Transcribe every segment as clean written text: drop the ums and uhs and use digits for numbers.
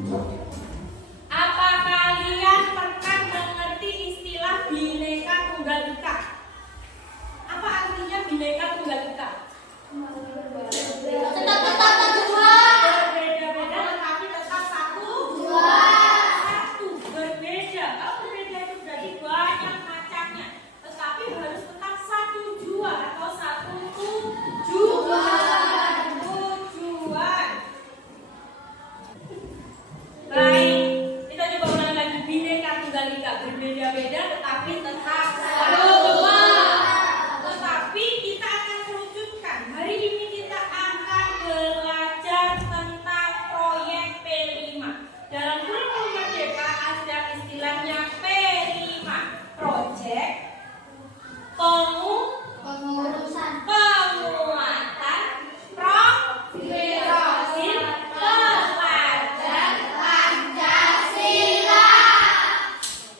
Apa kalian pernah mengerti istilah Bhinneka Tunggal Ika? Apa artinya Bhinneka Tunggal Ika? Tetap dua. Berbeda-beda tetapi tetap satu. Dua. Satu berbeda. Kalau berbeda itu berarti banyak macamnya. Tetapi harus tetap satu jua atau satu tujuan. Tujuan. Baik, kita coba ulangi lagi. Bhinneka Tunggal Ika, berbeda-beda tetapi tetap satu. Tetapi kita akan kerucutkan. Hari ini kita akan belajar tentang proyek P5. Dalam kurikulum Merdeka ada istilahnya P5. Proyek Pengurusan. penguatan profil pelajar Pancasila.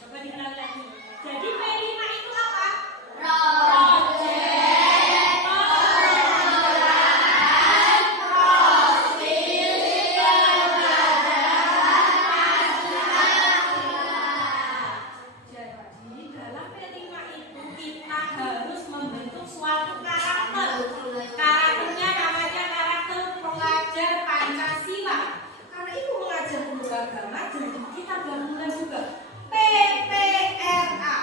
Coba dikenal lagi. Jadi P5 itu apa? Proyek Penguatan profil Jadi dalam P5 itu kita harus membentuk suatu karakter. Karakternya namanya karakter pelajar Pancasila. Karena itu mengajar untuk agama, jadi kita gabungkan juga PPRA.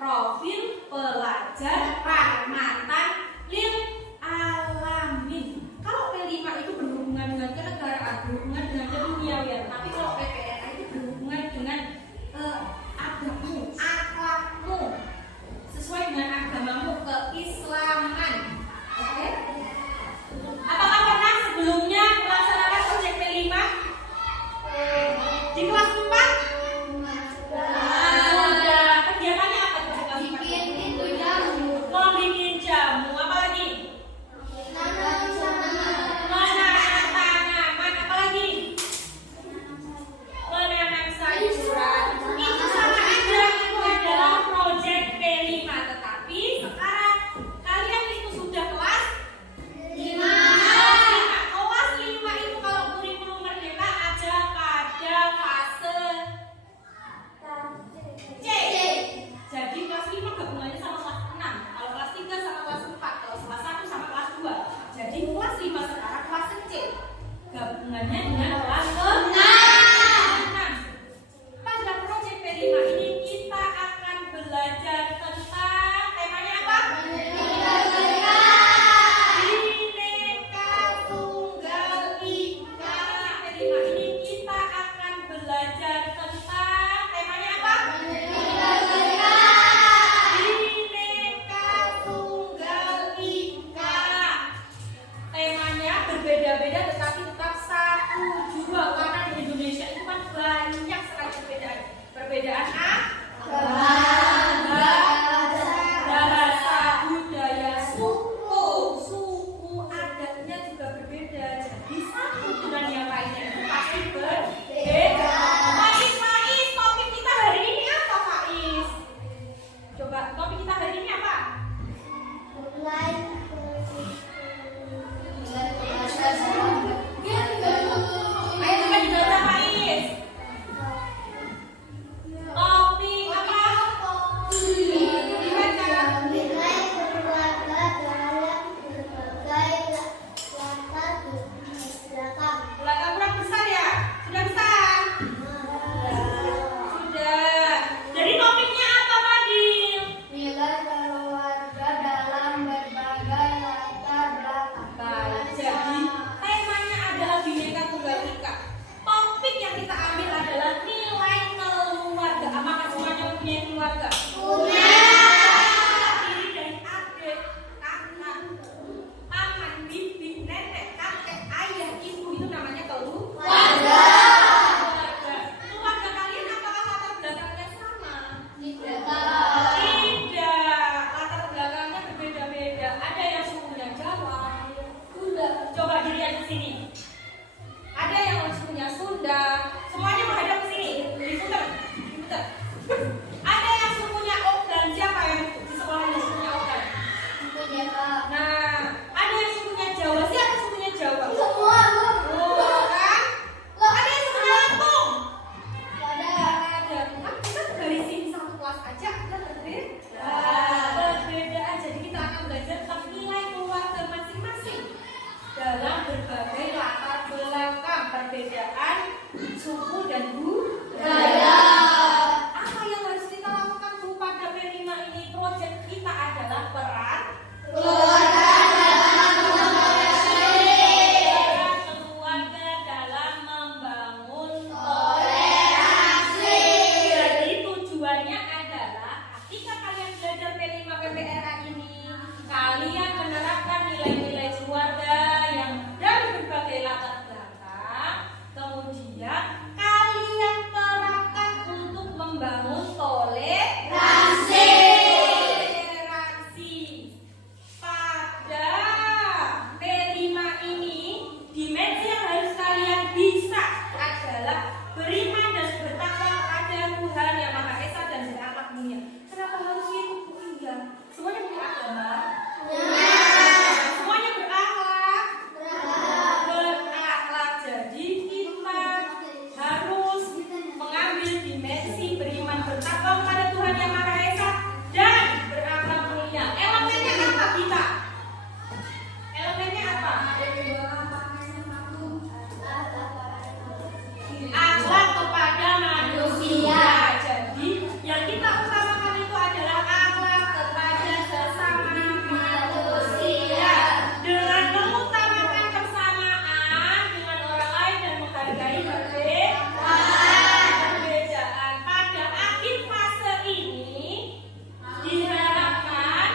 Profil Pelajar Rahmatan Lil Alamin. Kalau P5 itu berhubungan dengan kenegaraan, berhubungan dengan keduniawian. Tapi kalau PPRA itu berhubungan dengan agamamu, akhlakmu, sesuai dengan agamamu, keislaman. Oke? Apakah pernah sebelumnya melaksanakan proyek P5 di kelas 4? Sudah. Kegiatannya apa di kelas 4? bikin itu jamu. Mau bikin jamu, apa lagi? Nanam Menanam tanaman, apa lagi? Menanam sayuran. Itu sama aja, itu adalah proyek P5. Tetapi sekarang kalian itu sudah kelas 5. Kelas 5 itu kalau kurikulum Merdeka ada pada fase C. Jadi kelas 5 gabungannya sama kelas 6. Kalau kelas 3 sama kelas 4. Kalau kelas 1 sama kelas 2. Jadi kelas 5 sekarang kelas C. Gabungannya dengan kelas 6. Pada proyek P5 ini kita akan belajar tentang temanya apa? Bhinneka Tunggal Ika. P5 ini kita akan belajar tentang temanya apa? Bhinneka Tunggal Ika. Temanya berbeda-beda tetapi tetap satu jua. Karena di Indonesia itu kan banyak sekali perbedaan. Perbedaan bahasa, budaya, suku adatnya juga berbeda. Jadi satu dengan yang lainnya itu pasti berbeda. Faiz, topik kita hari ini apa, Faiz? Coba topik kita hari ini apa? Ayo coba dibaca, Faiz. Topik perbedaan suku dan budaya. Apa yang harus kita lakukan Bu pada P5 ini? Proyek kita adalah peran keluarga dalam membangun toleransi. Jadi tujuannya adalah ketika kalian belajar P5 PPRA ini, kalian menerapkan nilai-nilai keluarga yang dari berbagai latar belakang, kemudian kalian terapkan untuk membangun toleransi. Pada P5 ini, dimensi yang harus kalian bisa adalah beriman dan bertakwa kepada Tuhan Yang Maha Esa dan berakhlak mulia. Kenapa harus itu? Iya, semuanya punya agama. Semuanya berakhlak. Jadi kita harus mengambil dimensi beriman bertakwa kepada Tuhan Yang Maha Esa dan berakhlak mulia. Elemennya apa kita? Elemennya apa? Akhlak kepada manusia. Jadi yang kita utamakan itu adalah akhlak kepada sesama manusia dengan mengutamakan kesamaan dengan orang lain dan menghargai perbedaan. Pada akhir fase ini diharapkan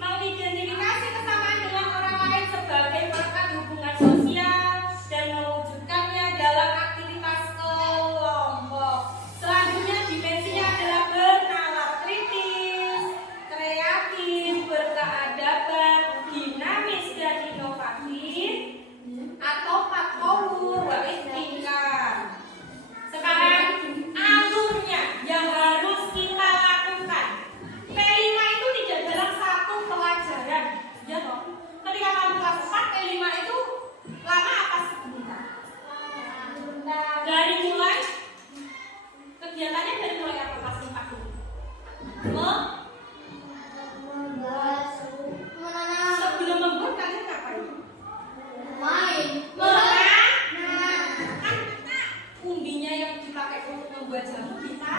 mengidentifikasi kesamaan dengan orang lain sebagai perangkat hubungan sosial dan mewujudkannya dalam aktivitas kelompok. Selanjutnya dimensinya adalah bernalar kritis, kreatif, berkeadaban, dinamis dan inovatif, atau patkolur wa tingkat. Sekarang alurnya yang harus kita lakukan. P5 itu tidak dalam satu pelajaran, ya toh. Ketika kamu kelas 4, P5 itu lama apa sebentar? Dari mulai kegiatannya dari mulai apa kelas 4 itu? Sebelum membuat kalian ngapain? Main. Kan umbinya yang dipakai untuk membuat jamu kita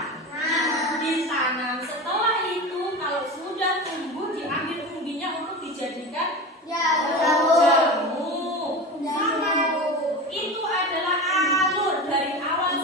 ditanam. Setelah itu kalau sudah tumbuh diambil umbinya untuk dijadikan jamu. Itu adalah alur dari awal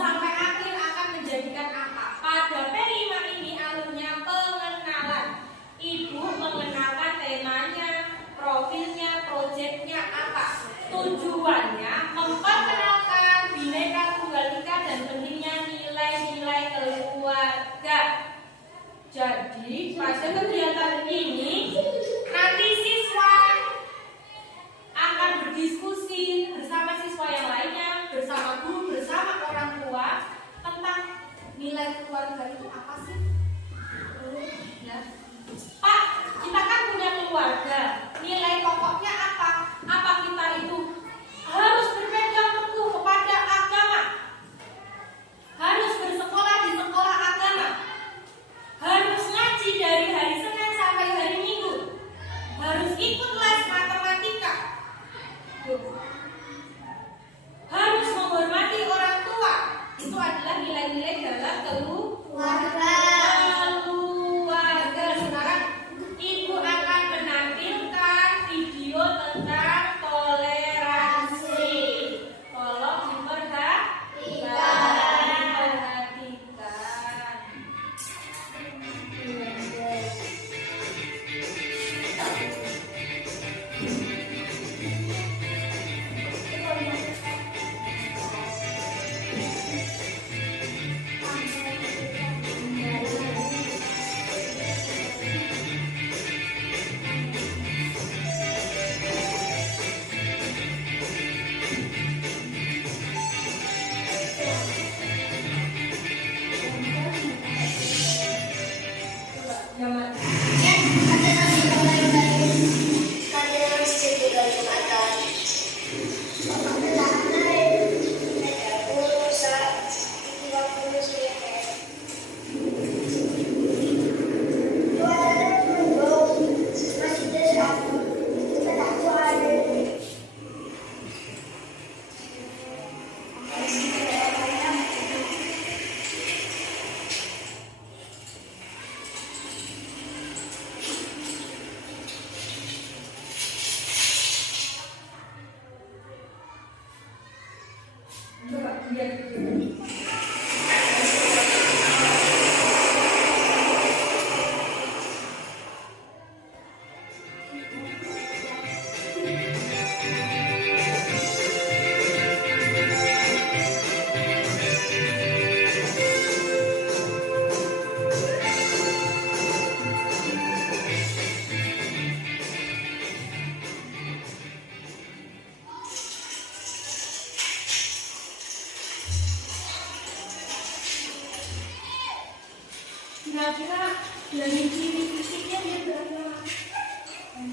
Kira-kira dari ciri fisiknya dia beragama.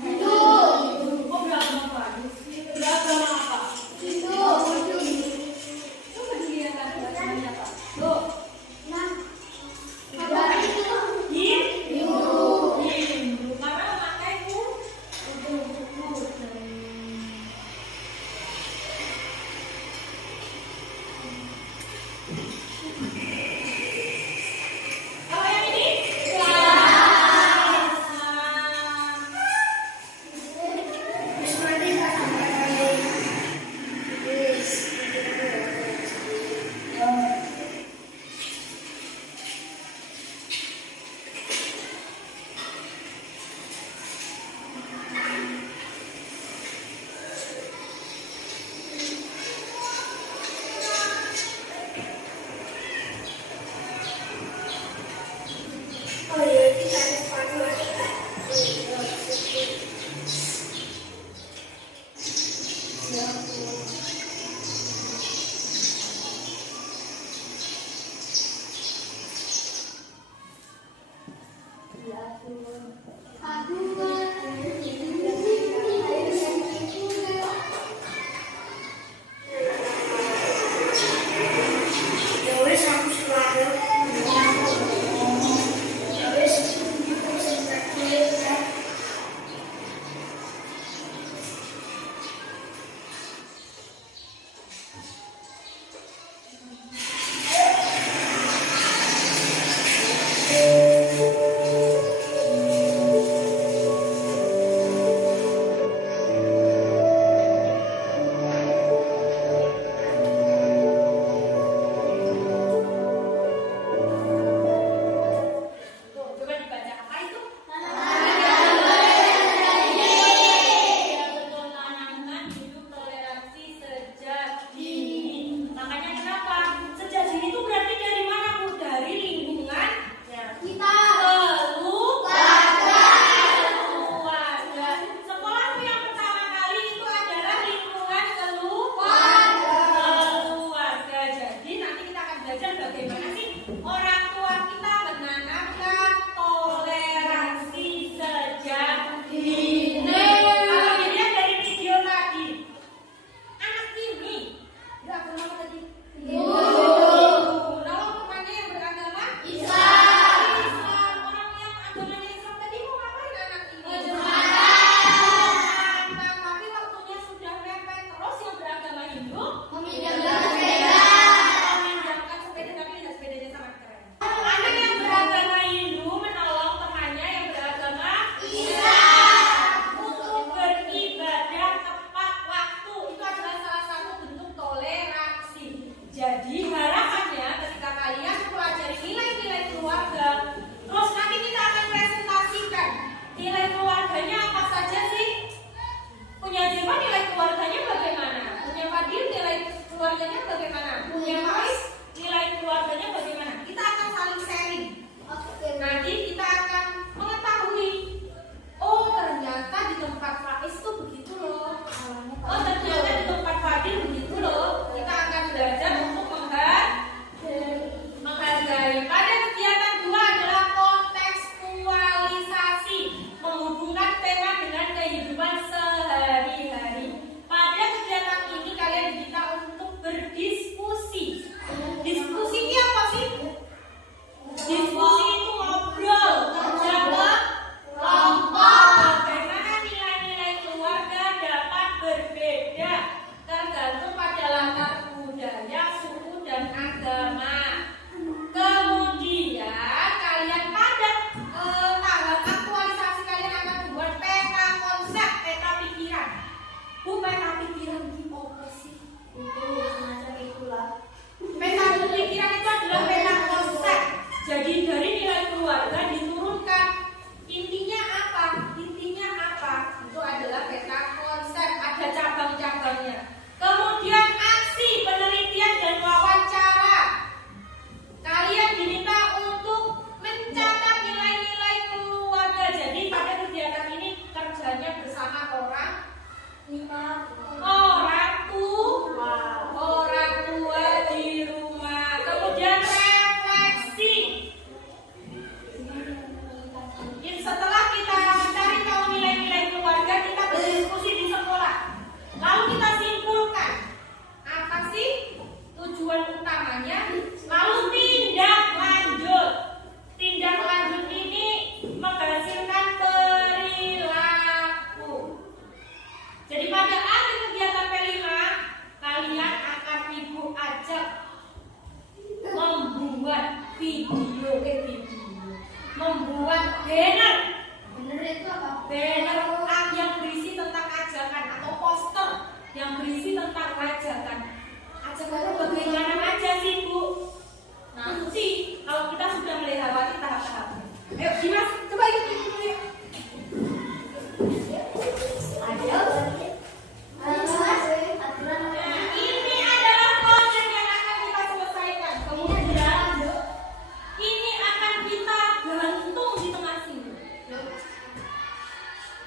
Itu. Oh, beragama apa sih? Beragama apa? Itu. Coba dilihat bacanya apa? Tuh. Apa itu? Hindu. Karena memakai untuk. Kalau yang ini? Seperti kata semuanya. Lalu tindak lanjut. Tindak lanjut ini menghasilkan perilaku. Jadi pada akhir kegiatan P5 kalian akan ibu ajak membuat membuat banner. Bener itu apa? Banner yang berisi tentang ajakan atau poster yang berisi tentang ajakan. Ajakannya bagaimana aja sih Bu? Nanti kalau kita sudah melewati tahap-tahapnya. Ayo Dimas, coba ikut dulu ya. Nah, ini adalah proyek yang akan kita selesaikan. Kemudian ini akan kita gantung di tengah sini.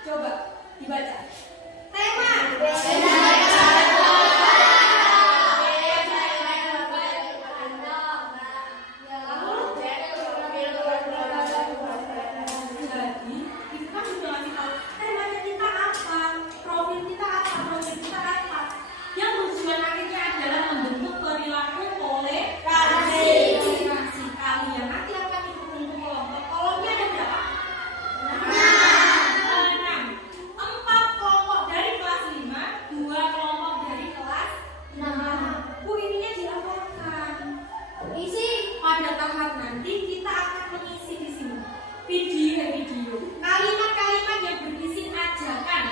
Coba dibaca. Tema. Jadi kita kan sudah ngasih tahu temanya kita apa, profil kita apa, proyek kita apa. Yang tujuan akhirnya adalah membentuk perilaku toleransi. Kalian nanti akan ikut bentuk kelompok. Kelompoknya ada berapa? 6. 4 kelompok dari kelas 5, 2 kelompok dari kelas 6. Bu, ininya dilaporkan. Isi. Pada tahap nanti kita akan mengisi di sini video kalimat-kalimat yang berisi ajakan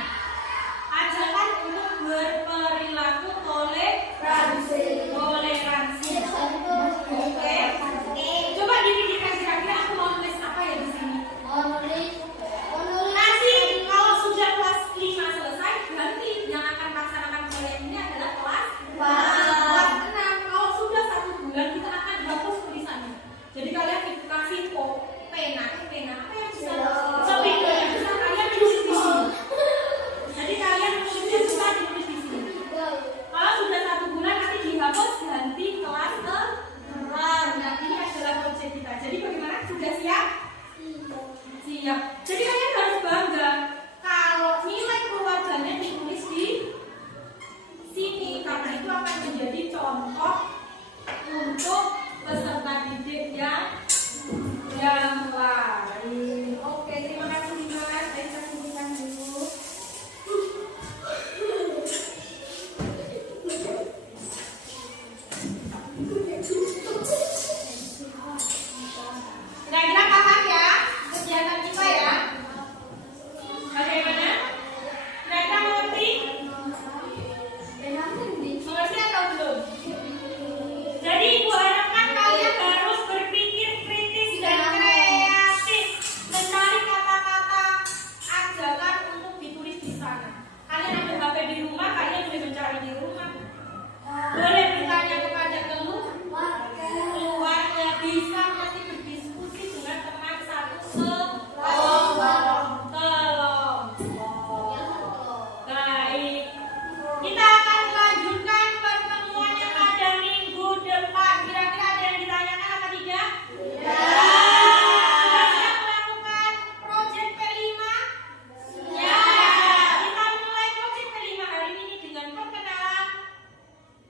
untuk berperilaku toleransi. Oke. Coba dipikirkan kira-kira aku mau tulis apa ya di sini. Nanti kalau sudah kelas 5 selesai, berarti yang akan melaksanakan proyek ini adalah kelas 6. Kalau sudah 1 bulan kita akan hapus tulisannya. Jadi kalian dikasih pena apa yang bisa sepeda yang bisa kalian tulis di sini. Jadi kalian tulisnya bisa ditulis di sini. Kalau sudah 1 bulan nanti dihapus ganti kelas ke 6. Nah, ini adalah proyek kita. Jadi bagaimana? Sudah siap? Siap. Jadi kalian harus bangga kalau nilai keluarganya ditulis di sini karena itu akan menjadi contoh untuk peserta didik yang lain. Oke, terima kasih Dimas. Saya kasihkan dulu. Kira-kira paham ya kegiatan kita ya? Bagaimana? Kira-kira mengerti? Mengerti atau belum? Jadi Ibu harapkan kalian harus berpikir kritis dan kreatif, mencari kata-kata ajakan untuk ditulis di sana. Kalian ambil HP di rumah, kalian boleh mencari di rumah. Boleh bertanya kepada keluarga, bisa nanti berdiskusi dengan teman satu sekelompok. Baik, kita akan lanjutkan pertemuannya pada minggu depan. Kira-kira ada yang ditanyakan apa tidak? Sudah siap melakukan proyek P5? Siap. Kita mulai proyek P5 hari ini dengan perkenalan.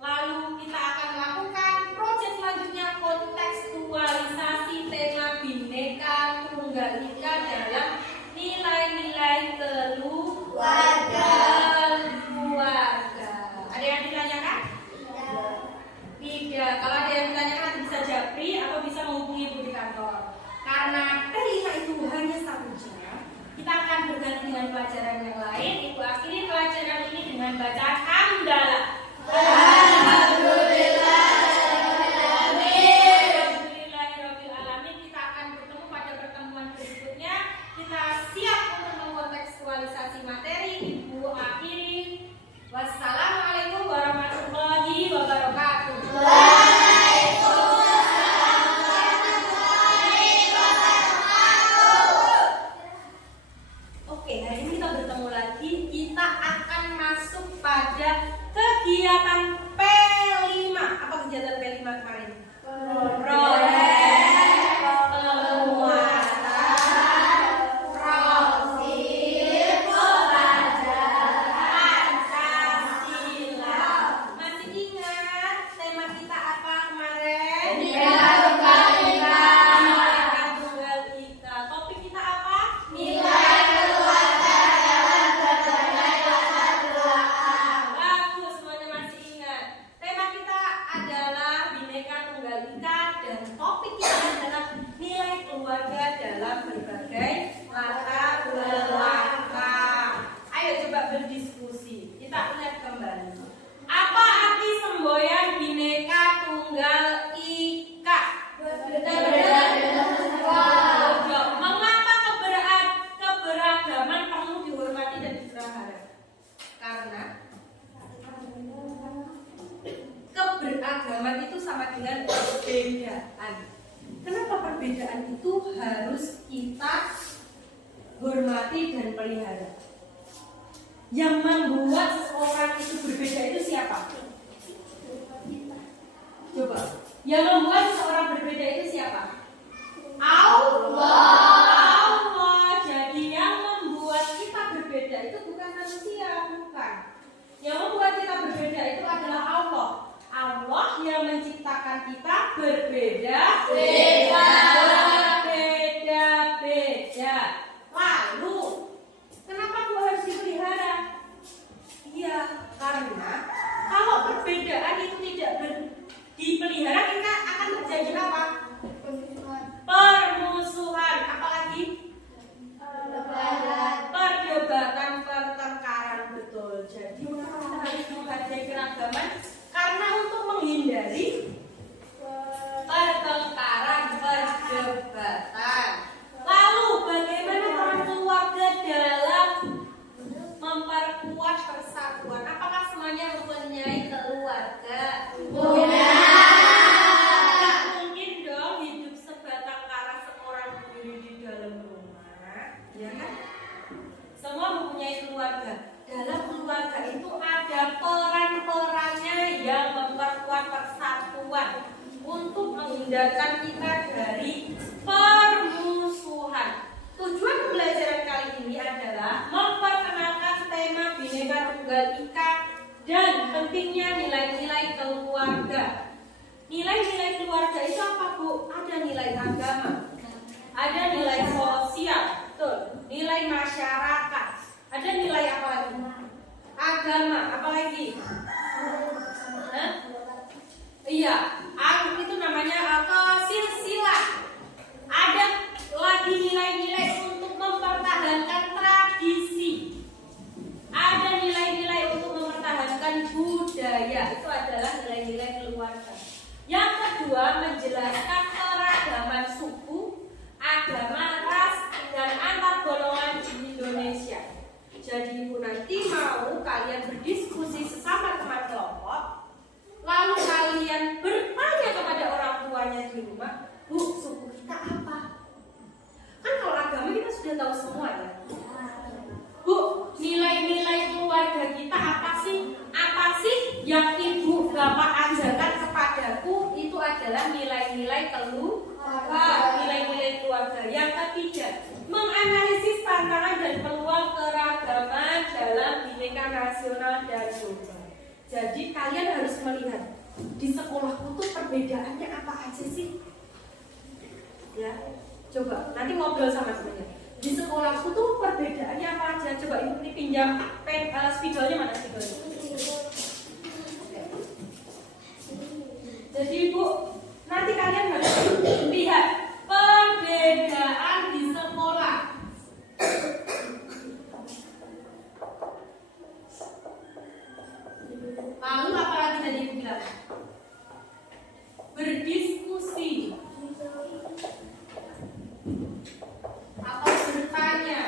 Lalu kita akan melakukan proyek selanjutnya kontekstualisasi tema Bhinneka Tunggal Ika dalam nilai-nilai keluarga. Ada yang ditanyakan? Tidak. Kalau ada yang ditanyakan nanti bisa japri atau bisa menghubungi Ibu di kantor. Karena P5 itu hanya 1 jam, kita akan berganti dengan pelajaran yang lain. Ibu akhiri pelajaran ini dengan bacaan hamdalah. Alhamdulillahirobbilalamin. Kita akan bertemu pada pertemuan berikutnya. Kita siap untuk mengkontekstualisasi materi. Ibu akhiri. Wassalamualaikum warahmatullahi wabarakatuh. Oke, hari ini kita bertemu lagi. Kita akan masuk pada kegiatan P5. Apa kegiatan P5 kemarin? Proyek penguatan profil Pancasila. Masih ingat tema kita apa kemarin? Tunggal Ika dan topik kita adalah nilai keluarga dalam berbagai latar belakang. Ayo coba berdiskusi. Kita lihat kembali. Apa arti semboyan Bhinneka Tunggal Ika? Mengapa keberagaman perlu dihormati dan dipelihara? Karena keberagaman itu sama dengan perbedaan. Kenapa perbedaan itu harus kita hormati dan pelihara? Yang membuat seseorang itu berbeda itu siapa? Coba. Yang membuat seseorang berbeda itu siapa? Allah. Jadi yang membuat kita berbeda itu bukan manusia, bukan. Yang membuat kita berbeda itu adalah Allah. Allah yang menciptakan kita berbeda-beda. Lalu, kenapa gua harus dipelihara? Iya, karena kalau perbedaan itu tidak dipelihara, kita akan terjadi apa? Permusuhan. Apalagi? Perdebatan, pertengkaran. Betul. Jadi kita harus menghargai keragaman karena untuk menghindari pertengkaran, perdebatan. Lalu bagaimana peran keluarga dalam memperkuat persatuan? Apakah semuanya mempunyai keluarga? Tidak mungkin dong hidup sebatang kara seorang diri di dalam rumah, ya kan? Semua mempunyai keluarga. Dalam keluarga itu ada peran-perannya yang memperkuat persatuan untuk menghindarkan kita dari permusuhan. Tujuan pembelajaran kali ini adalah memperkenalkan tema Bhinneka Tunggal Ika dan pentingnya nilai-nilai keluarga. Nilai-nilai keluarga itu apa, Bu? Ada nilai agama, ada nilai sosial, betul, nilai masyarakat, ada nilai apa lagi? Agama, apa lagi? Iya, itu namanya kesilsilah. Ada lagi nilai-nilai untuk mempertahankan tradisi. Ada nilai-nilai untuk mempertahankan budaya. Itu adalah nilai-nilai keluarga. Yang kedua, menjelaskan keragaman suku, agama, ras, dan antar golongan di Indonesia. Jadi Ibu nanti mau kalian berdiskusi sesama teman kelompok, lalu kalian bertanya kepada orang tuanya di rumah, Bu, suku kita apa? Kan kalau agama kita sudah tahu semua ya. Bu, nilai-nilai keluarga kita apa sih? Apa sih yang ibu bapak ajarkan kepadaku? Itu adalah nilai-nilai keluarga. Nilai-nilai keluarga. Yang ketiga, menganalisis tantangan dan peluang keragaman dalam Bhinneka Nasional dan Global. Jadi kalian harus melihat di sekolahku tuh perbedaannya apa aja sih? Ya, coba nanti ngobrol sama temennya. Di sekolahku tuh perbedaannya apa aja? Coba ini pinjam spidolnya, mana spidolnya? Jadi Ibu, nanti kalian harus lihat perbedaan di sekolah. Lalu apa lagi tadi Ibu bilang? Berdiskusi atau bertanya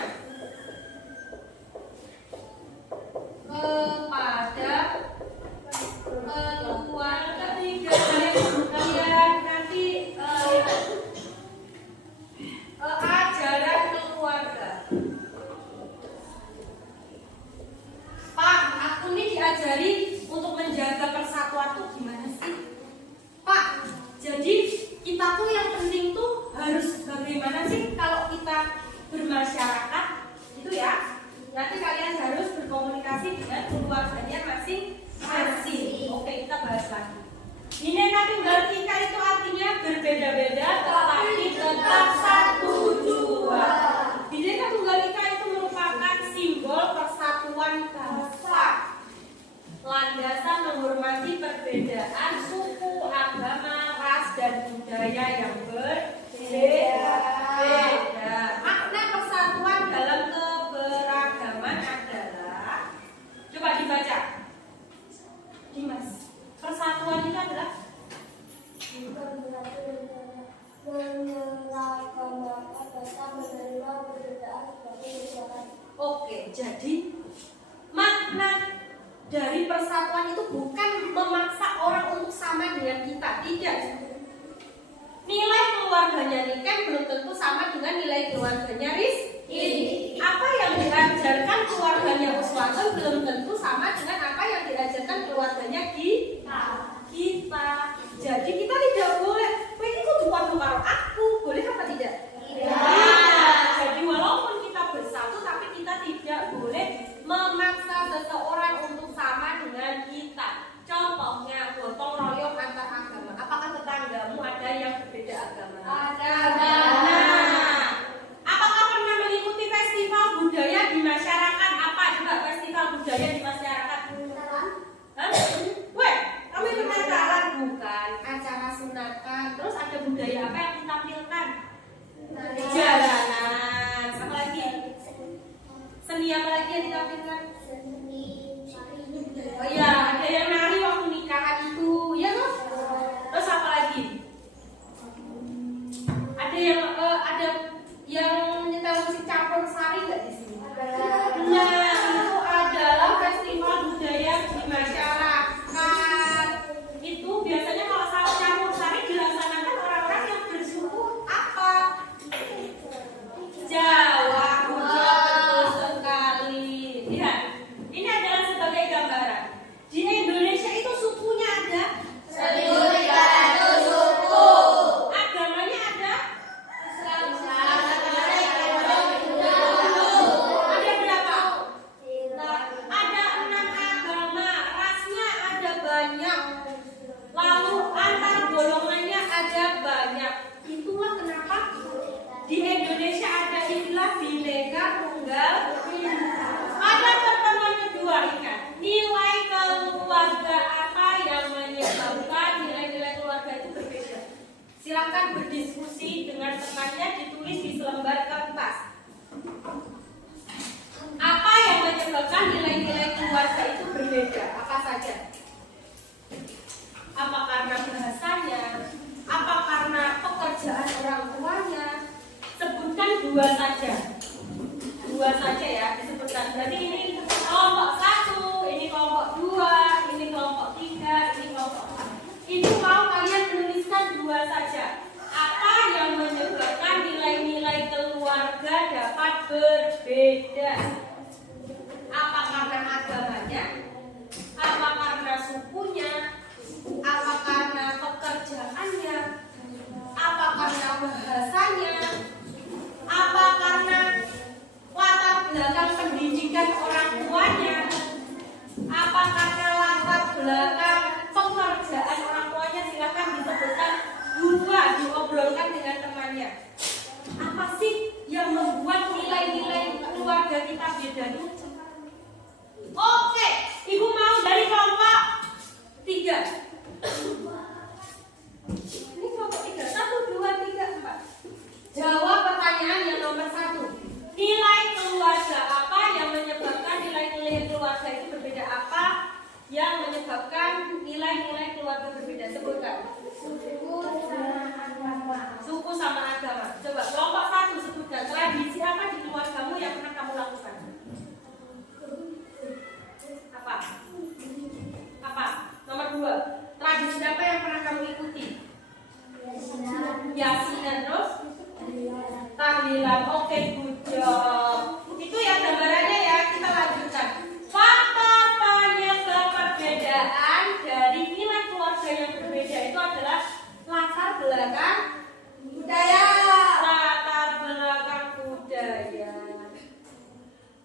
kepada keluarga. Ketiga, kalian nanti ajaran keluarga. Pak, aku nih diajari untuk menjaga persatuan tuh gimana sih? Pak, jadi kita tuh yang penting tuh harus bagaimana sih kalau kita bermasyarakat itu ya? Nanti kalian harus berkomunikasi dengan keluarganya masing-masing. Oke, kita bahas lagi. Bhinneka Tunggal Ika itu artinya berbeda-beda tetapi tetap satu jua. Bhinneka Tunggal Ika itu merupakan simbol persatuan bangsa. Landasan menghormati perbedaan suku, agama, ras, dan bukan berarti menyalahgunakan data menerima perbedaan sebagai usaha. Oke, jadi makna dari persatuan itu bukan memaksa orang untuk sama dengan kita, tidak. Nilai keluarganya Niken belum tentu sama dengan nilai keluarganya Rizky. Apa yang diajarkan keluarganya Uswatun belum tentu sama dengan apa yang diajarkan keluarganya kita. Jadi kita tidak boleh, kowe iki kudu padha karo aku, boleh apa tidak? Tidak. Jadi walaupun kita bersatu tapi kita tidak boleh memaksa seseorang untuk sama dengan kita. Contohnya gotong royong antar agama. Apakah tetanggamu ada yang berbeda agama? Ada. Nah, apakah pernah mengikuti festival budaya di masyarakat? Apa juga festival budaya di masyarakat? Hah? Weh, kamu ikut Natalan bukan? Acara sunatan. Terus ada budaya apa yang ditampilkan? Jalanan. Apa lagi? Seni apa lagi yang ditampilkan? Oh iya, ada yang nari waktu nikahan itu, ya kan? Terus apa lagi? Ada yang nyetel musik campur sari nggak di sini? Nah, itu adalah festival budaya di masyarakat. Itu biasanya kalau salah campur sari dilaksanakan orang-orang yang bersuku apa? Jawa. Betul sekali. Lihat, ini adalah sebagai gambaran. Di Indonesia itu sukunya ada 1.300 suku. agamanya ada berapa? Ada 6 agama, rasnya ada banyak. Lalu antar golongannya ada banyak. Itulah kenapa di Indonesia ada istilah Bhinneka Tunggal Ika. Pada pertemuan kedua ingat, nilai keluarga apa yang menyebabkan nilai-nilai keluarga itu berbeda. Silakan berdiskusi dengan temannya, ditulis di selembar kertas. Apa yang menyebabkan nilai-nilai keluarga itu berbeda? Apa saja? Apa karena bahasanya? Apa karena pekerjaan orang tuanya? Sebutkan dua saja. Dua saja ya disebutkan. Berarti ini kelompok 1, ini kelompok 2, ini kelompok 3, ini kelompok 4. Itu mau kalian menuliskan dua saja. Apa yang menyebabkan nilai-nilai keluarga dapat berbeda? Apa karena agamanya? Apa karena sukunya? Apa karena pekerjaannya? Apa karena bahasanya? Apa karena latar belakang pendidikan orang tuanya? Apa karena latar belakang pekerjaan orang tuanya? Silakan disebutkan dua, diobrolkan dengan temannya. Apa sih yang membuat nilai-nilai keluarga kita beda? Oke, Ibu mau dari kelompok 3. Ini kelompok 3, 1, 2, 3, 4. Jawab pertanyaan yang nomor 1. Nilai keluarga apa yang menyebabkan nilai-nilai keluarga itu berbeda? Apa yang menyebabkan nilai-nilai keluarga berbeda? Sebutkan. Suku sama agama. Coba kelompok 1 sebutkan. Tradisi apa di keluargamu yang pernah kamu lakukan? Apa? Nomor 2. Tradisi apa yang pernah kamu ikuti? Yasinan. Terus? Tahlilan. Oke, good job. Itu ya gambarannya ya. Kita lanjutkan. Faktor penyebab perbedaan dari nilai keluarga yang berbeda itu adalah latar belakang budaya. Latar belakang budaya.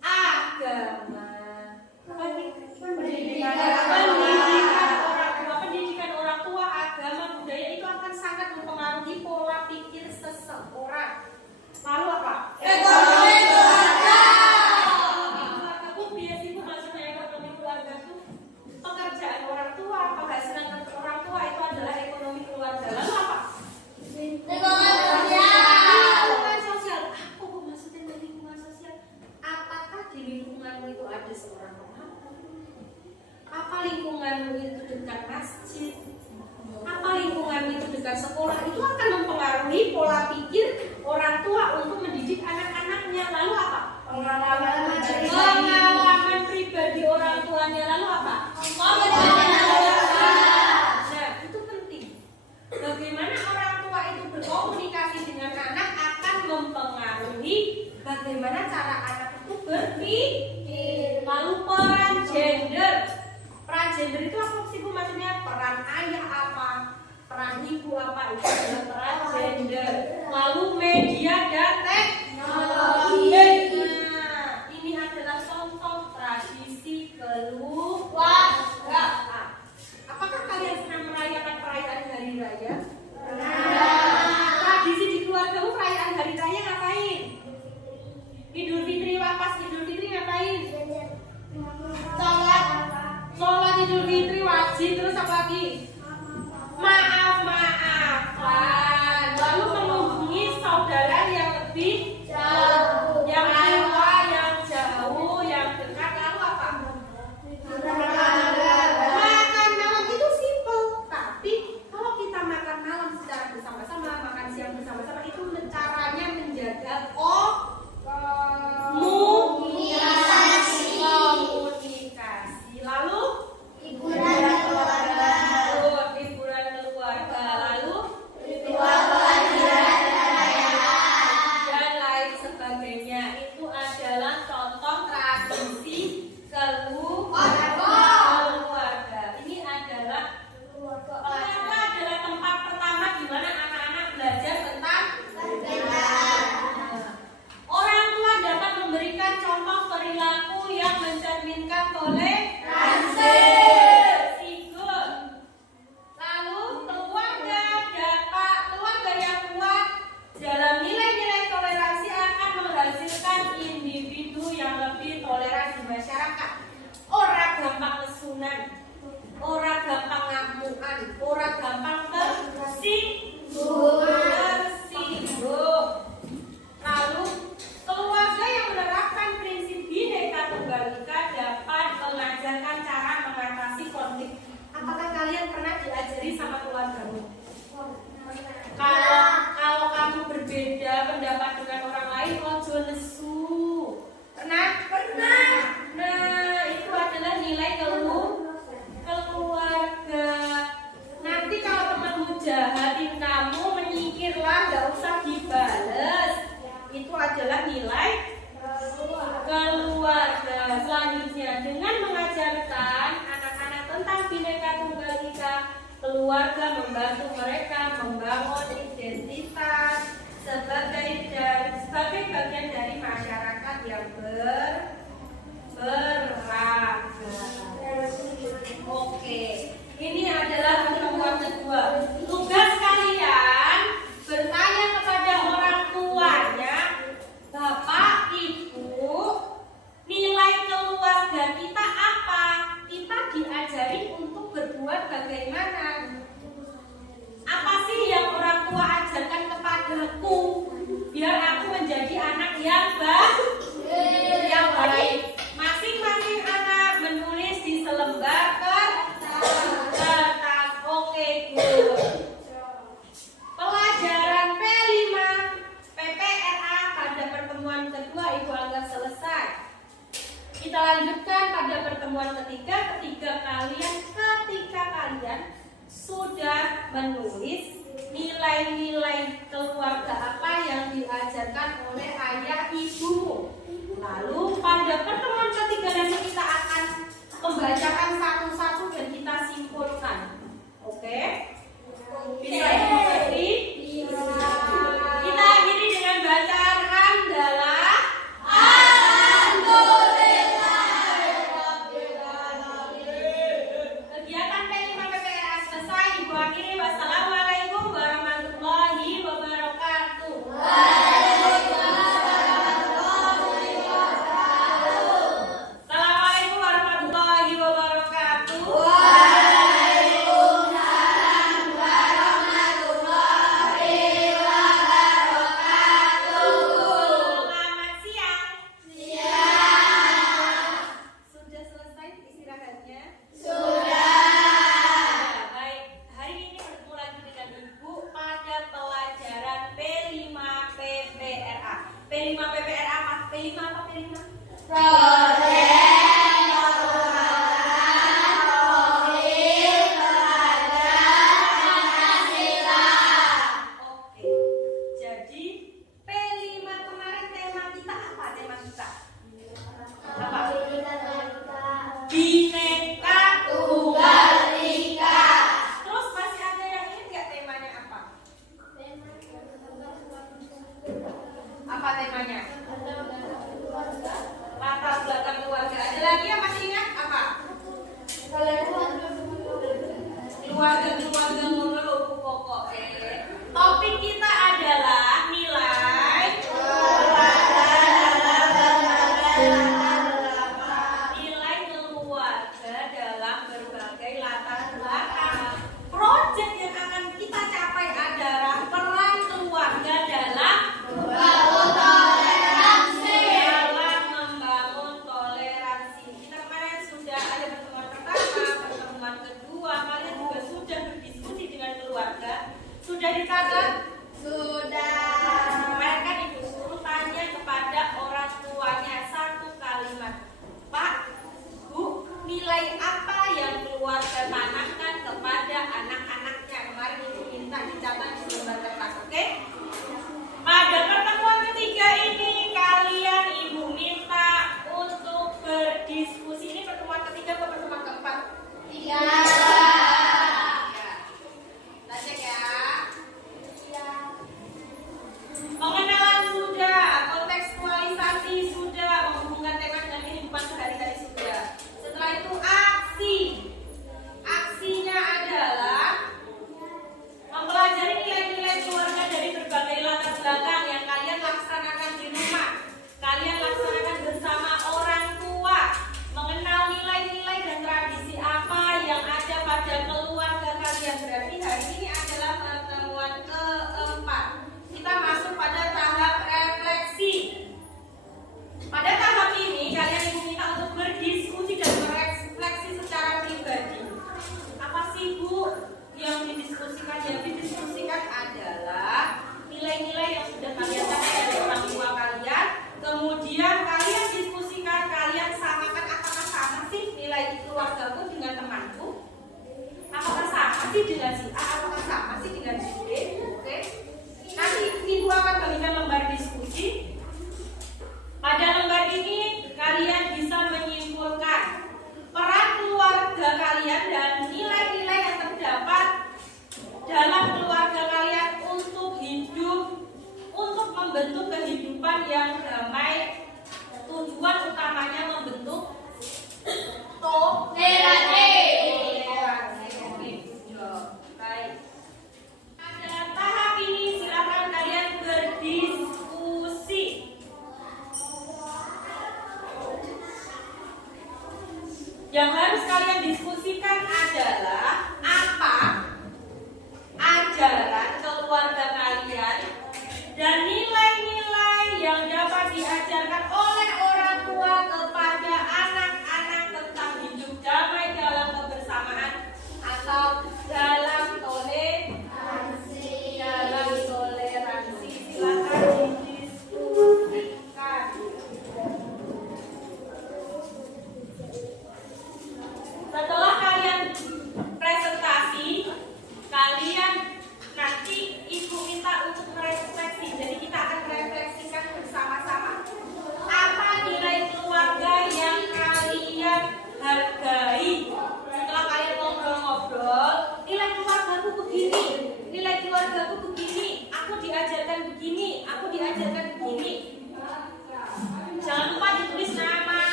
Agama. Pendidikan orang tua, agama, budaya itu akan sangat mempengaruhi pola pikir seseorang. Lalu apa? Ekonomi keluarga. Keluargaku biasa itu maksudnya ekonomi keluarga itu pekerjaan orang tua, penghasilan orang tua itu adalah ekonomi keluarga. Lalu apa? Lingkungan sosial. Lingkungan sosial. Apa maksudnya dari lingkungan sosial? Apakah di lingkunganmu itu ada seorang apa lingkunganmu itu dekat masjid? Apa lingkunganmu itu dekat sekolah itu akan mempengaruhi pola pikir orang tua untuk mendidik anak-anaknya. Lalu apa? Pengalaman pribadi orang tuanya. Lalu apa? Nah, itu penting. Bagaimana orang tua itu berkomunikasi dengan anak akan mempengaruhi bagaimana cara anak itu berpikir. Lalu peran gender. Peran gender itu apa sih Bu? Maksudnya peran ayah apa? Peran ibu apa? Itu adalah peran gender. Lalu media dan teknologi. Nah, ini adalah contoh tradisi keluarga. Apakah kalian pernah merayakan perayaan hari raya? Tradisi di keluargamu perayaan hari raya ngapain? Idul Fitri, pas Idul Fitri ngapain? Sholat Idul Fitri wajib, terus apa lagi? Maaf-maafan. Lalu mengunjungi saudara yang lebih jauh, yang tua, yang jauh, yang dekat. Lalu apa? Makan malam itu simple, tapi kalau kita makan malam secara bersama-sama, makan siang bersama-sama, itu caranya menjaga komunikasi. Lalu hiburan keluarga. Lalu dan lain sebagainya. Itu adalah contoh tradisi keluarga. Ini adalah tempat pertama di mana anak-anak belajar tentang orang tua dapat memberikan contoh perilaku yang mencerminkan toleransi. Lalu keluarga yang kuat dalam nilai-nilai toleransi akan menghasilkan individu yang lebih toleran di masyarakat. Orang gampang lesunan, orang gampang ngamukan, orang gampang tersinggung. Lalu keluarga yang menerapkan prinsip Bhinneka Tunggal Ika dapat mengajarkan cara mengatasi konflik. Apakah kalian pernah diajari sama keluargamu? Kalau kamu berbeda pendapat dengan orang lain, ojo nesu. Pernah? Nah, itu adalah nilai keluarga. Nanti kalau temanmu jahatin kamu, menyingkirlah, gak usah dibales. Itu adalah nilai keluarga. Selanjutnya, dengan mengajarkan anak-anak tentang Bhinneka Tunggal Ika, keluarga membantu mereka membangun identitas sebagai bagian dari masyarakat yang beragam. Oke, ini adalah pertemuan kedua. Tugas kalian bertanya kepada orang tuanya, Bapak, Ibu, nilai keluarga kita apa? Kita diajari untuk berbuat bagaimana? Apa sih yang orang tua ajarkan kepadaku biar aku menjadi anak yang baik? Masing-masing anak menulis di selembar kertas. Oke, good. Pelajaran P5 PPRA pada pertemuan kedua Ibu anggap selesai. Kita lanjutkan pada pertemuan ketiga ketika kalian sudah menulis nilai-nilai keluarga apa yang diajarkan oleh ayah ibumu. Lalu pada pertemuan ketiga nanti kita akan membacakan satu-satu dan kita simpulkan. Oke? Bisa dimengerti? Kita akhiri dengan bacaan hamdalah. Kegiatan P5 PPRA selesai. Ibu akhiri. Wassalamualaikum warahmatullahi wabarakatuh. Assalamualaikum warahmatullahi wabarakatuh. P5 PPR apa? P5 apa P5? Oke. Jadi P5 kemarin tema kita apa? Tema kita apa? Bineka Tunggal Ika. Terus masih ada yang ingat nggak temanya apa? Apa temanya? Latar belakang keluarga. Ada lagi yang masih ingat apa? Keluarga menurut pokok. Topik kita adalah nilai keluarga dalam berbagai latar belakang. Proyek yang akan kita capai adalah peran keluarga dalam membangun toleransi. Kita kemarin sudah ada pertemuan pertama, pertemuan kedua. Kalian juga sudah berdiskusi dengan keluarga. Sudah dicatat? Sudah. Kemarin kan ibu suruh tanya kepada orang tuanya satu kalimat. Pak, Bu, nilai apa yang keluarga tanamkan kepada anak-anaknya? Kemarin ibu minta dicatat di lembar kertas, oke? Pada pertemuan ketiga ini kalian ibu minta untuk berdiskusi. Ini pertemuan ketiga atau pertemuan keempat? Tiga. Kita cek ya. Pengenalan sudah, kontekstualisasi sudah, menghubungkan tema dengan kehidupan sehari-hari sudah. Setelah itu aksi. Aksinya adalah mempelajari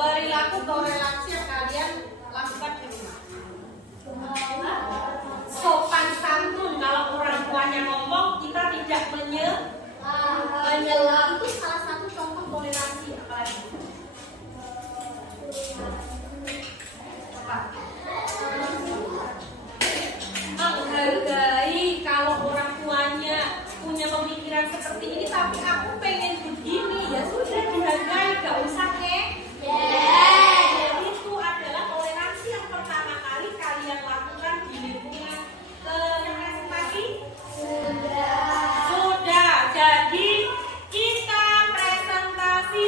Perilaku toleransi yang kalian lakukan di rumah. Sopan santun, kalau orang tuanya ngomong kita tidak menyela, itu salah satu contoh toleransi. Apalagi menghargai, kalau orang tuanya punya pemikiran seperti ini tapi aku pengen begini, ya sudah dihargai, gak usah itu adalah toleransi yang pertama kali kalian lakukan di lingkungan masing-masing. Sudah. Jadi kita presentasi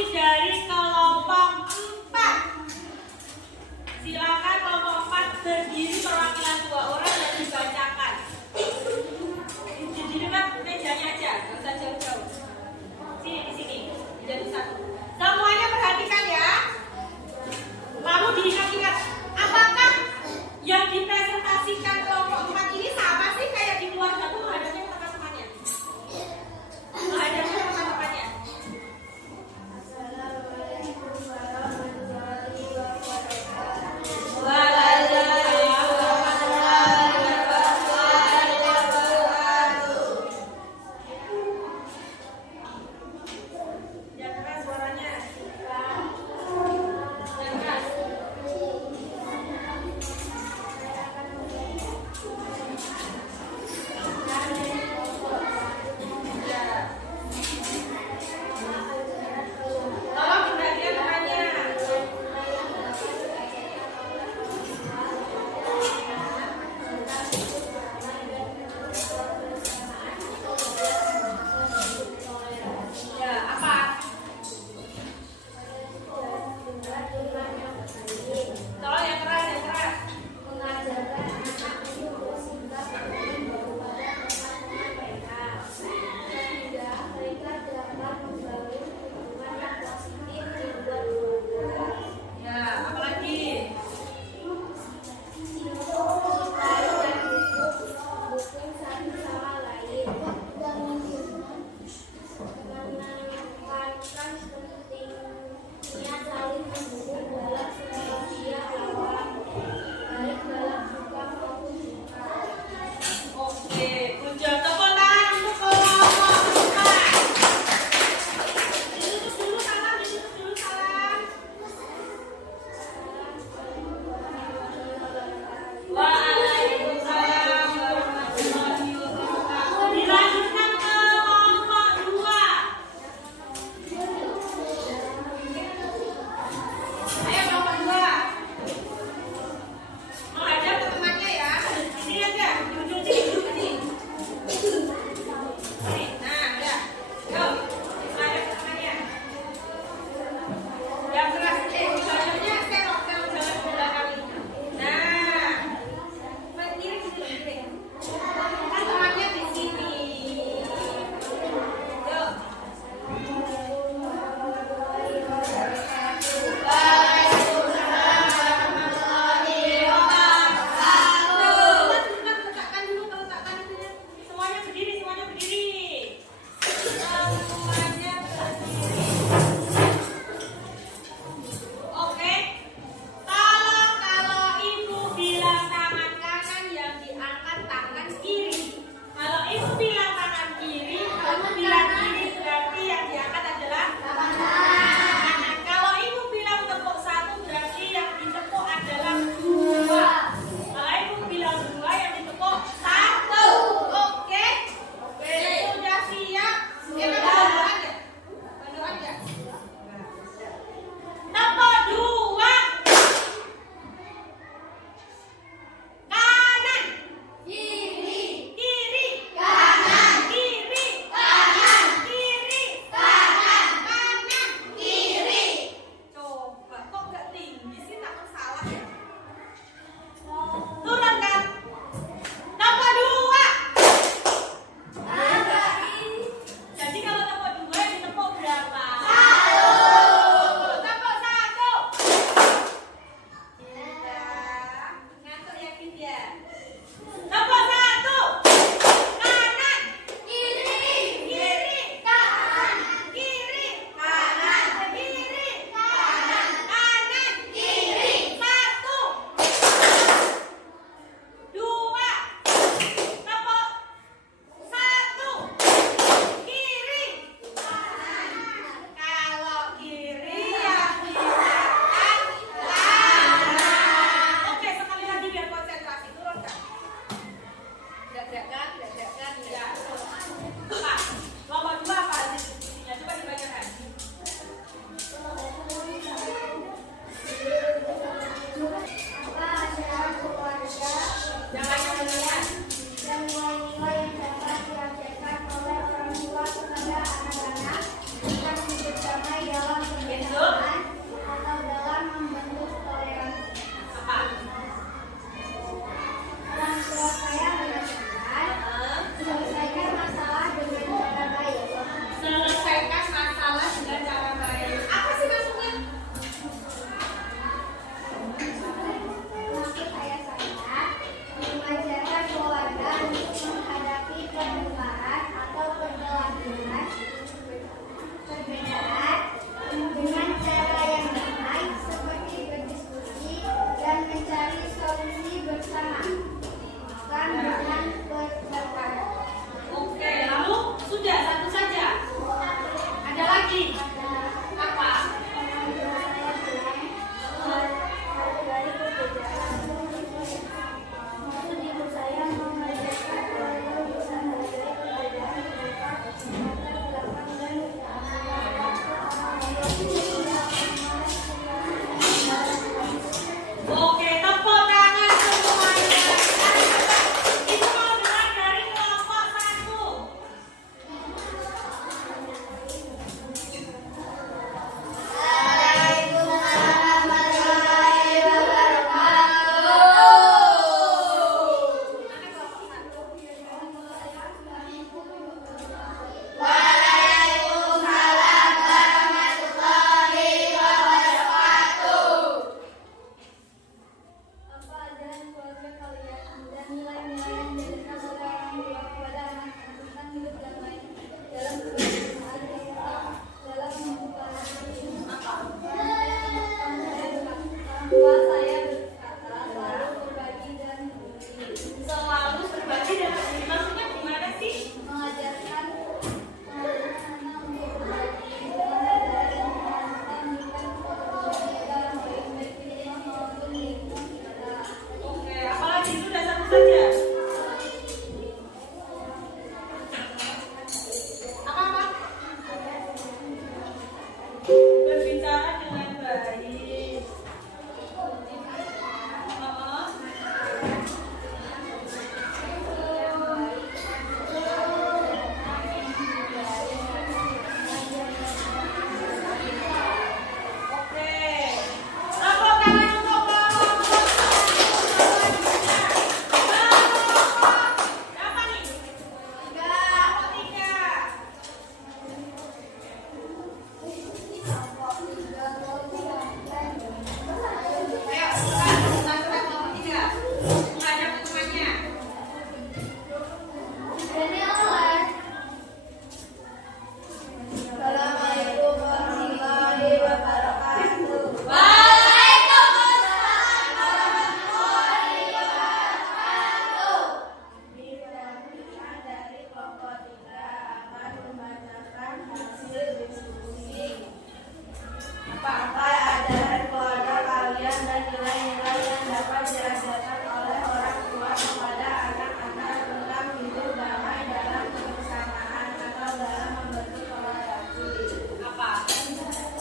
nilai-nilai yang dapat diajarkan oleh orang tua kepada anak-anak tentang hidup damai dalam kebersamaan atau dalam membentuk toleransi. Apa?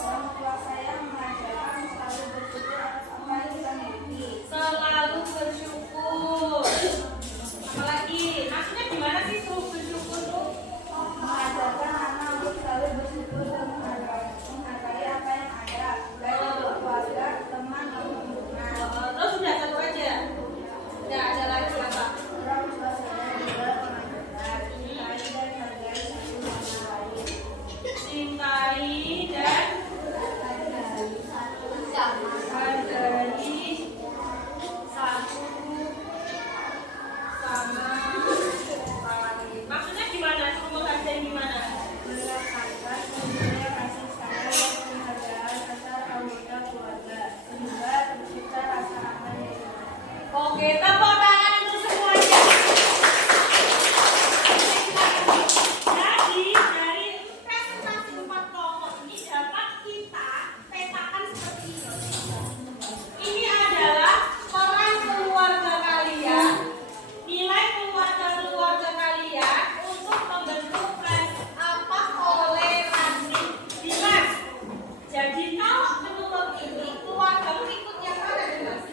Orang tua saya mengajarkan selalu bersyukur atas apa yang kita miliki. Selalu bersyukur. Apalagi, maksudnya gimana sih tuh bersyukur tuh? Mengajarkan anak untuk selalu bersyukur dan menghargai apa yang ada, baik untuk keluarga, teman, atau lingkungan. Terus udah satu aja. Udah ada lagi apa? Orang tua saya juga mengajarkan cintai dan hargai satu sama lain. Cintai dan Hargai satu sama hargai satu sama lain. Maksudnya gimana? Semua hargai gimana? melakukan budaya kasih sayang dan penghargaan antar anggota keluarga. Kedua, tercipta rasa aman yang benar. Oke, tepuk tangan untuk semuanya. Jadi dari presentasi 4 kelompok ini dapat kita petakan seperti ini. Ini adalah peran keluarga kalian, nilai keluarga kalian untuk membentuk toleransi. Dimas, jadi kalau menurut ini keluargamu ikut yang mana Dimas?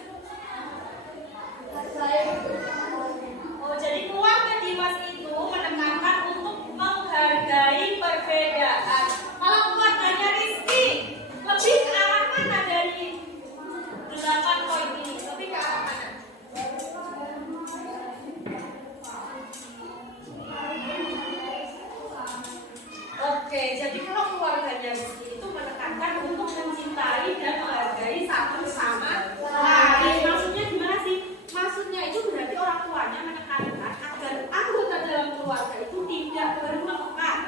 Oh, jadi keluarga Dimas itu menekankan untuk menghargai perbedaan. Kalau keluarganya Rizky, lebih ke arah mana dari 8 poin ini? Lebih ke arah mana? Oke, jadi kalau keluarganya Rizky itu menekankan untuk mencintai dan menghargai satu sama lain. Maksudnya gimana sih? Maksudnya itu berarti orang tuanya menekankan agar anggota dalam keluarga itu tidak bertengkar,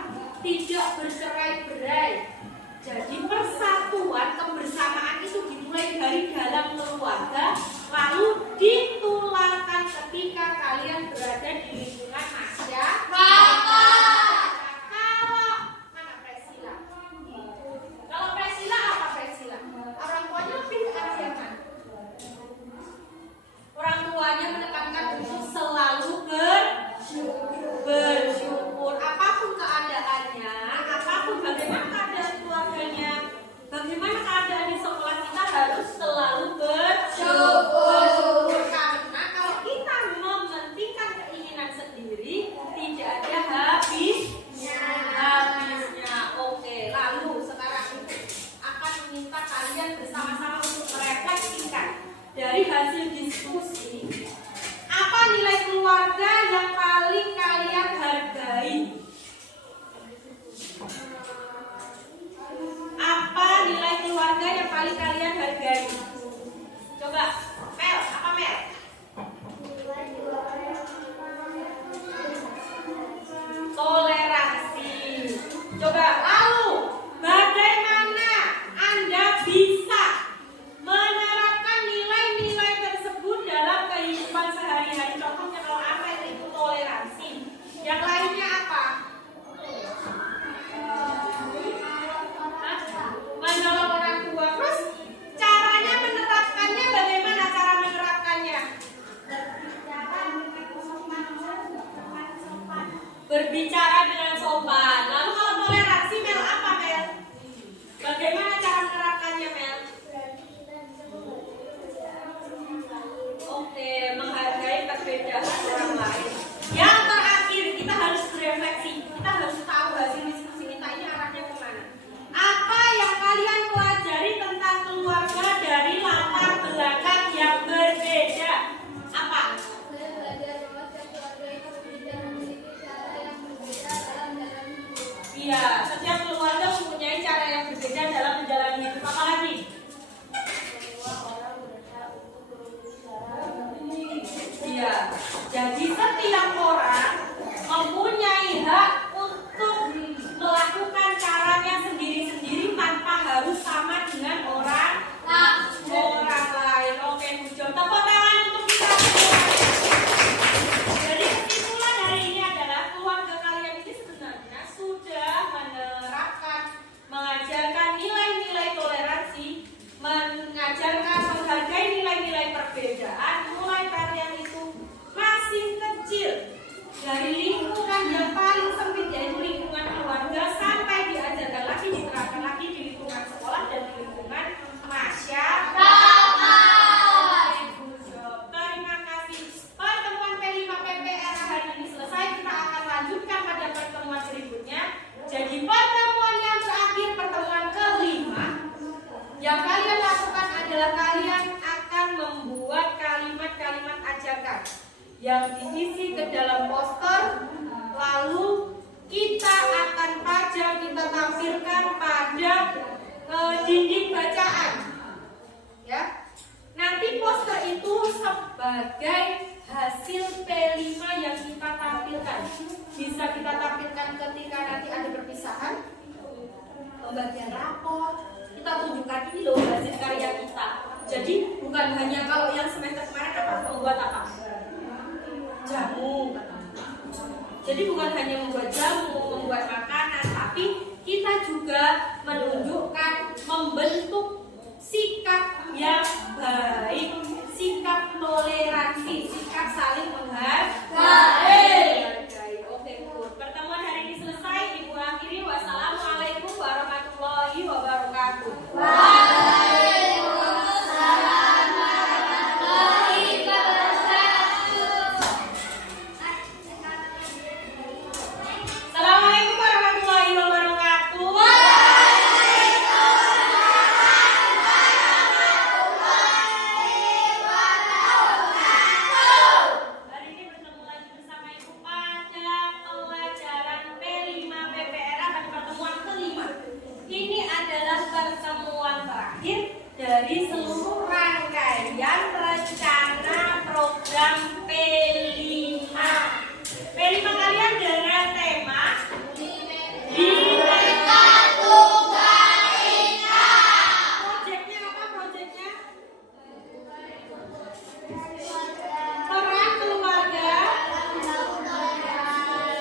tidak bercerai-berai. Jadi persatuan kebersamaan itu dimulai dari dalam keluarga, lalu ditularkan ketika kalian berada di lingkungan masyarakat. Mana Presila? Kalau Presila apa Presila? Orang tuanya lebih ke arah yang mana? Orang tuanya menekankan untuk selalu bersyukur apapun keadaannya, apapun bagaimana keadaan keluarganya, bagaimana keadaan di sekolah, kita harus selalu bersyukur. Karena kalau kita mementingkan keinginan sendiri, tidak ada habisnya. Oke, lalu sekarang akan meminta kalian bersama-sama untuk merefleksikan dari hasil diskusi, apa nilai keluarga yang paling kalian hargai? Apa nilai keluarga yang paling kalian hargai? Coba, Mel, apa Mel? Toleransi. Coba, lalu bagaimana Anda bisa menerapkan nilai-nilai tersebut dalam kehidupan sehari-hari? Contohnya kalau apa itu toleransi. Yang lainnya apa? Menolong orang tua. Terus caranya menerapkannya bagaimana cara menerapkannya? Berbicara dengan sopan. Lalu kalau toleransi Mel apa Mel? Bagaimana cara menerapkannya Mel? Oke, menghargai perbedaan orang lain. Yang terakhir kita harus berefleksi. Kita harus tahu hasil diskusi kita ini arahnya kemana. Apa yang kalian pelajari tentang keluarga dari latar belakang yang berbeda? Apa? Saya belajar bahwa setiap keluarga itu berbeda memiliki cara yang berbeda dalam menjalani hidup. Iya, setiap keluarga mempunyai cara yang berbeda dalam menjalani hidup. Apa lagi? Semua orang berusaha untuk berbicara. Iya. Jadi setiap orang mempunyai hak untuk melakukan caranya sendiri-sendiri tanpa harus sama dengan orang lain. Oke, hujung. Tepuk tangan untuk kita. Jadi kesimpulan hari ini adalah keluarga kalian ini sebenarnya sudah menerapkan, mengajarkan nilai-nilai toleransi, mengajarkan menghargai nilai perbedaan mulai kalian itu masih kecil, dari lingkungan yang paling sempit yaitu lingkungan keluarga sampai diajarkan lagi, diterapkan lagi di lingkungan sekolah dan di lingkungan masyarakat. Terima kasih. Pertemuan P5 PPR hari ini selesai. Kita akan lanjutkan pada pertemuan berikutnya. Jadi pertemuan yang terakhir, pertemuan kelima, yang kalian lakukan adalah kalian akan membuat kalimat-kalimat ajakan yang diisi ke dalam poster, lalu kita akan pajang, kita tampilkan pada dinding bacaan. Ya, nanti poster itu sebagai hasil P5 yang kita tampilkan. Bisa kita tampilkan ketika nanti ada perpisahan, pembagian rapor. Kita tunjukkan ini loh hasil karya kita. Jadi bukan hanya kalau yang semester kemarin apa membuat apa? Jamu. Jadi bukan hanya membuat jamu, membuat makanan, tapi kita juga menunjukkan, membentuk sikap yang baik, sikap toleransi, sikap saling menghargai. Oke, pertemuan hari ini selesai. Ibu akhiri. Wassalamualaikum warahmatullahi wabarakatuh. Assalamualaikum warahmatullahi wabarakatuh. Hari ini bertemu lagi bersama Ibu pada pelajaran P5 PPR pada pertemuan kelima. Ini adalah pertemuan terakhir dari seluruh rangkaian rencana program P5. P5 kalian dengan tema Bhinneka Tunggal Ika. Proyeknya apa proyeknya? Peran keluarga.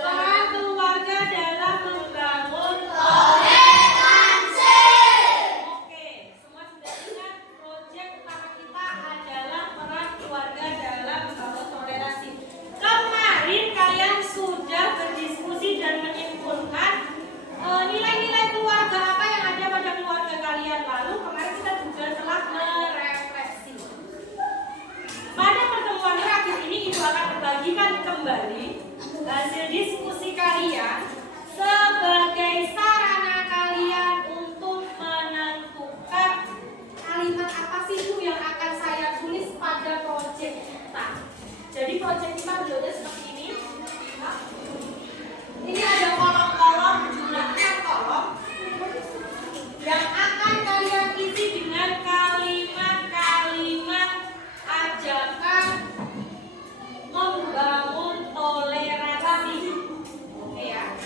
Peran keluarga dalam membangun toleransi. Oke, semua sudah ingat proyek utama kita adalah peran keluarga dalam membangun toleransi. Kemarin kalian sudah berdiskusi dan menyimpulkan nilai-nilai keluarga apa yang ada pada keluarga kalian. Lalu kemarin kita juga telah merefleksi. Pada pertemuan terakhir ini Ibu akan membagikan kembali hasil diskusi kalian sebagai sarana kalian untuk menentukan kalimat apa sih itu yang akan saya tulis pada proyek kita. Jadi proyek kita bentuknya seperti ini. Ini ada kolom-kolom, jumlahnya kolom yang akan kalian isi dengan kalimat-kalimat ajakan membangun toleransi. Oke ya.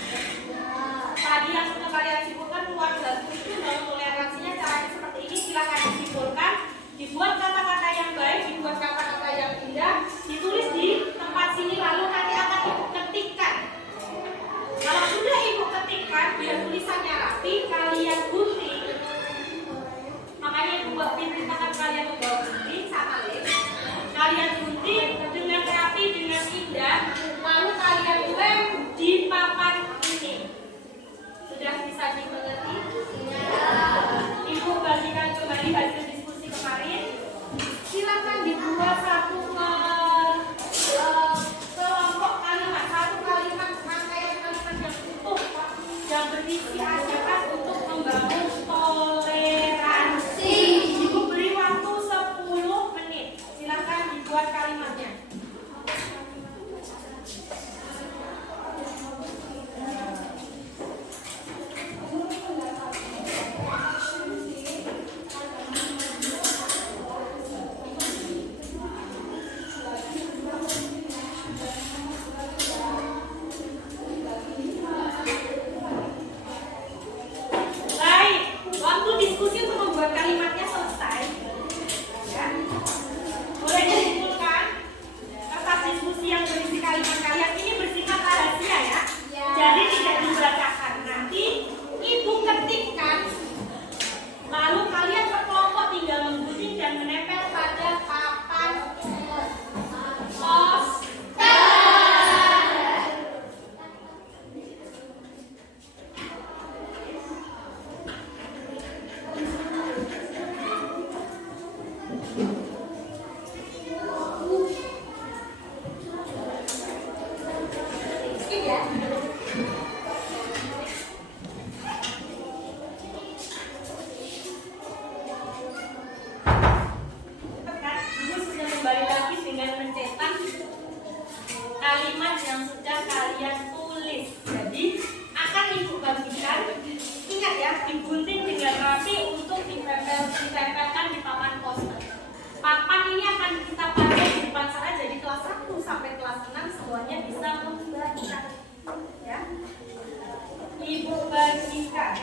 Tadi yang sudah kalian simpulkan keluarga itu membangun toleransinya caranya seperti ini. Silakan disimpulkan, dibuat kata-kata yang baik, dibuat kata-kata yang indah, ditulis di tempat sini Skip ya. Ibu sudah kembali lagi dengan mencetak kalimat yang sudah kalian tulis. Jadi akan ibu bagikan. Ingat ya, digunting dengan rapi untuk ditempelkan di papan poster. Papan ini akan kita pakai di depan sana, jadi kelas 1 sampai kelas 6 semuanya bisa membaca. Ya, ibu bagikan.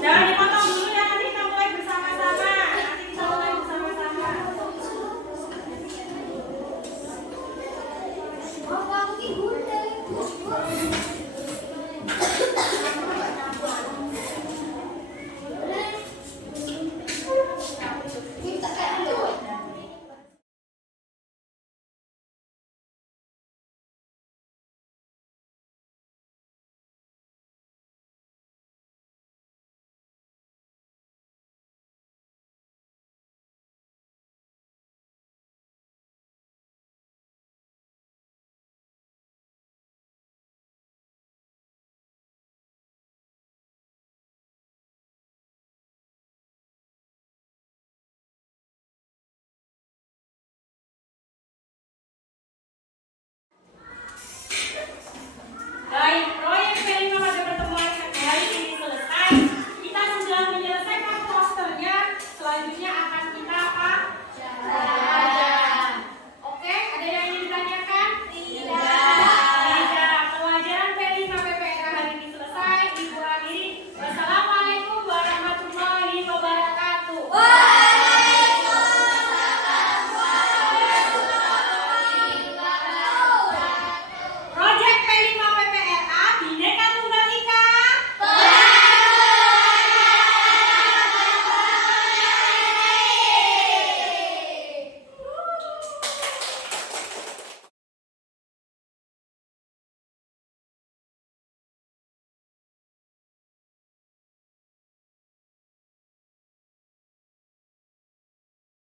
Jangan dipotong dulu ya, nanti kita mulai bersama-sama. Nanti kita mulai bersama-sama. Mau kamu